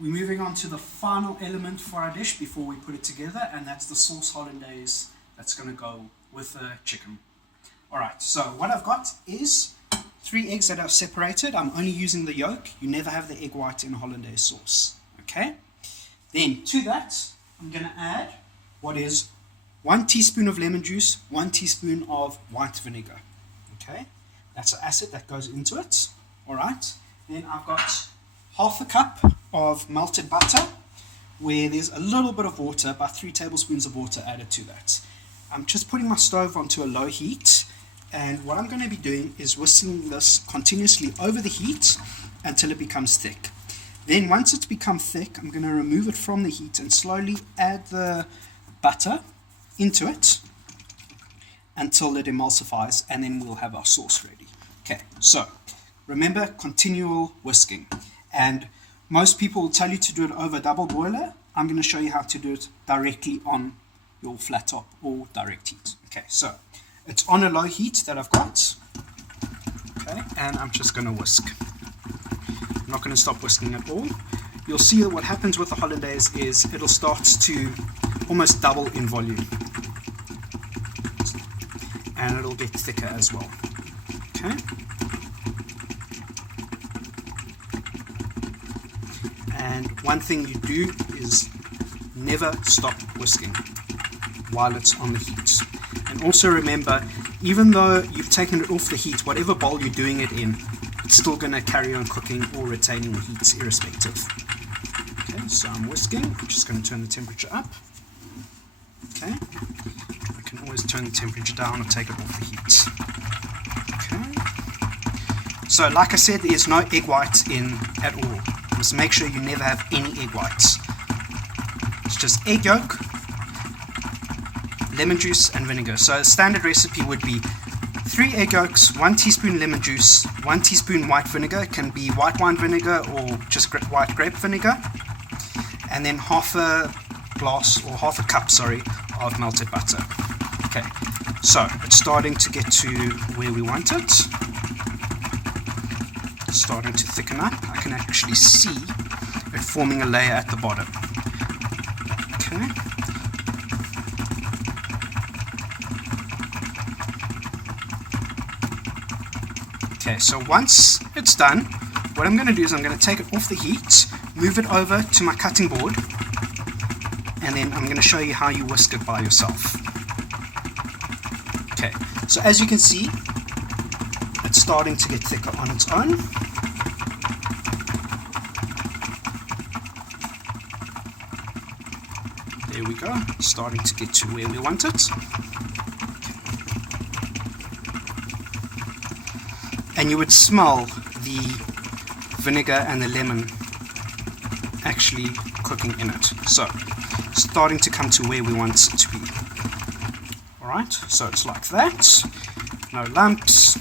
We're moving on to the final element for our dish before we put it together, and that's the sauce hollandaise that's going to go with the chicken. Alright, so what I've got is 3 eggs that are separated. I'm only using the yolk. You never have the egg white in hollandaise sauce. Okay? Then to that, I'm going to add what is 1 teaspoon of lemon juice, 1 teaspoon of white vinegar. Okay? That's the acid that goes into it. Alright? Then I've got half a cup of melted butter, where there's a little bit of water, about 3 tablespoons of water added to that. I'm just putting my stove onto a low heat, and what I'm going to be doing is whisking this continuously over the heat until it becomes thick. Then once it's become thick, I'm going to remove it from the heat and slowly add the butter into it until it emulsifies, and then we'll have our sauce ready. Okay, so remember, continual whisking. And most people will tell you to do it over a double boiler. I'm going to show you how to do it directly on your flat top or direct heat. Okay, so it's on a low heat that I've got. Okay, and I'm just going to whisk. I'm not going to stop whisking at all. You'll see that what happens with the hollandaise is it'll start to almost double in volume. And it'll get thicker as well. Okay. And one thing you do is never stop whisking while it's on the heat. And also remember, even though you've taken it off the heat, whatever bowl you're doing it in, it's still going to carry on cooking or retaining the heat irrespective. Okay, so I'm whisking. I'm just going to turn the temperature up. Okay, I can always turn the temperature down or take it off the heat. Okay, so like I said, there's no egg whites in at all. Just make sure you never have any egg whites. It's just egg yolk, lemon juice and vinegar. So a standard recipe would be 3 egg yolks, 1 teaspoon lemon juice, 1 teaspoon white vinegar. It can be white wine vinegar or just white grape vinegar. And then half a cup of melted butter. Okay, so it's starting to get to where we want it. It's starting to thicken up. I can actually see it forming a layer at the bottom. Okay. Okay, so once it's done, what I'm going to do is I'm going to take it off the heat, move it over to my cutting board, and then I'm going to show you how you whisk it by yourself. Okay, so as you can see, it's starting to get thicker on its own. There we go, starting to get to where we want it. And you would smell the vinegar and the lemon actually cooking in it. So, starting to come to where we want it to be. Alright, so it's like that. No lumps.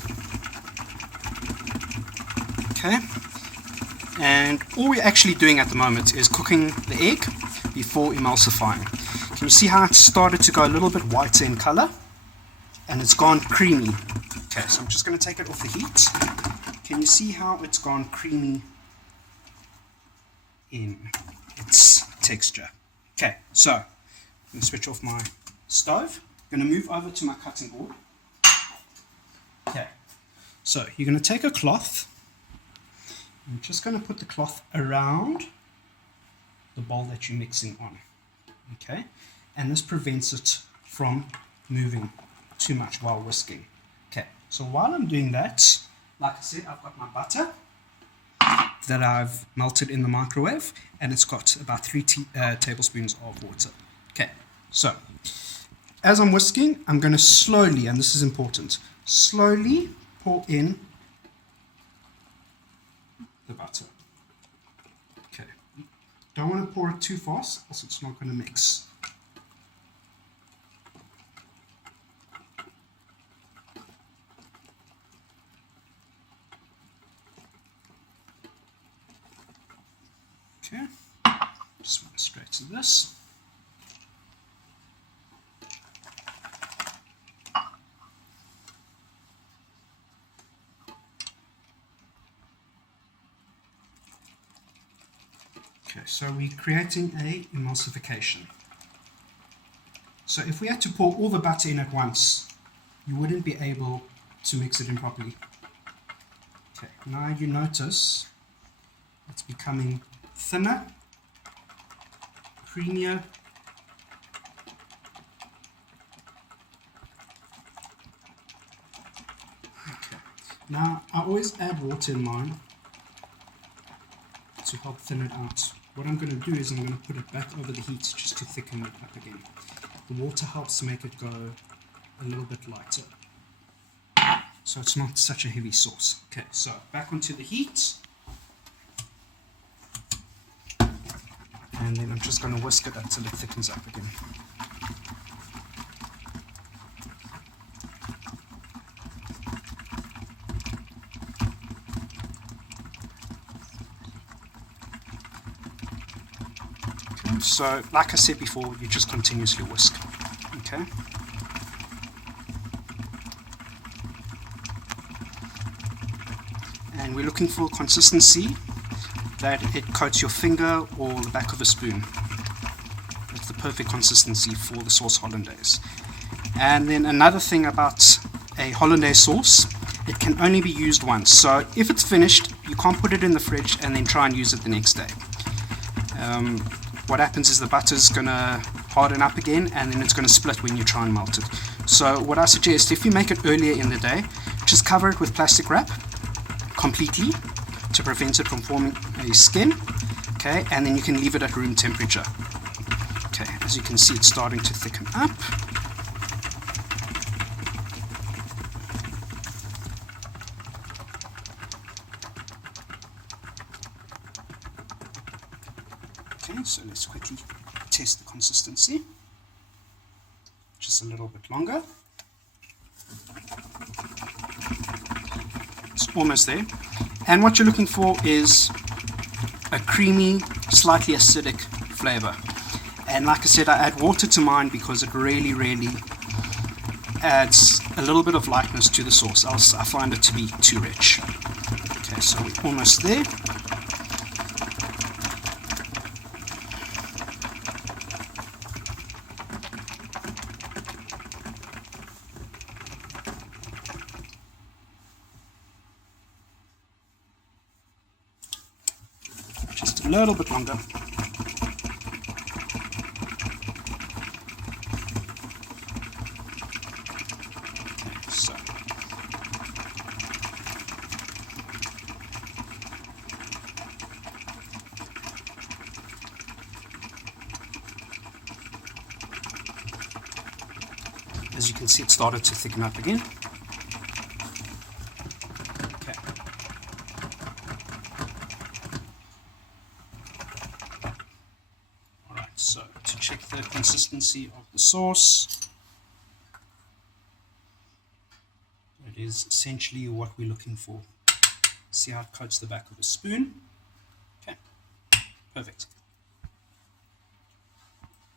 Okay. And all we're actually doing at the moment is cooking the egg before emulsifying. Can you see how it's started to go a little bit whiter in color? And it's gone creamy. Okay, so I'm just going to take it off the heat. Can you see how it's gone creamy in its texture? Okay, so I'm going to switch off my stove. I'm going to move over to my cutting board. Okay, so you're going to take a cloth. I'm just going to put the cloth around the bowl that you're mixing on. Okay, and this prevents it from moving too much while whisking. Okay, so while I'm doing that, like I said, I've got my butter that I've melted in the microwave, and it's got about 3 tablespoons of water. Okay, so as I'm whisking, I'm going to slowly, and this is important, slowly pour in the butter. Okay, don't want to pour it too fast, else it's not going to mix. Okay, just went straight to this. Okay, so we're creating a emulsification. So if we had to pour all the butter in at once, you wouldn't be able to mix it in properly. Okay, now you notice it's becoming thinner, creamier. Okay, now I always add water in mine to help thin it out. What I'm going to do is I'm going to put it back over the heat just to thicken it up again. The water helps make it go a little bit lighter, so it's not such a heavy sauce. Okay, so back onto the heat, and then I'm just going to whisk it until it thickens up again. Okay, so like I said before, you just continuously whisk. Okay. And we're looking for consistency that it coats your finger or the back of a spoon. It's the perfect consistency for the sauce hollandaise. And then another thing about a hollandaise sauce, it can only be used once. So if it's finished, you can't put it in the fridge and then try and use it the next day. What happens is the butter's going to harden up again, and then it's going to split when you try and melt it. So what I suggest, if you make it earlier in the day, just cover it with plastic wrap completely to prevent it from forming a skin. Okay, and then you can leave it at room temperature. Okay, as you can see, it's starting to thicken up. Okay, so let's quickly test the consistency. Just a little bit longer. It's almost there. And what you're looking for is a creamy, slightly acidic flavor. And like I said, I add water to mine because it really, really adds a little bit of lightness to the sauce. Else I find it to be too rich. Okay, so we're almost there. Just a little bit longer. So as you can see, it started to thicken up again. Okay. Alright, so to check the consistency of the sauce, it is essentially what we're looking for. See how it coats the back of a spoon? Okay, perfect.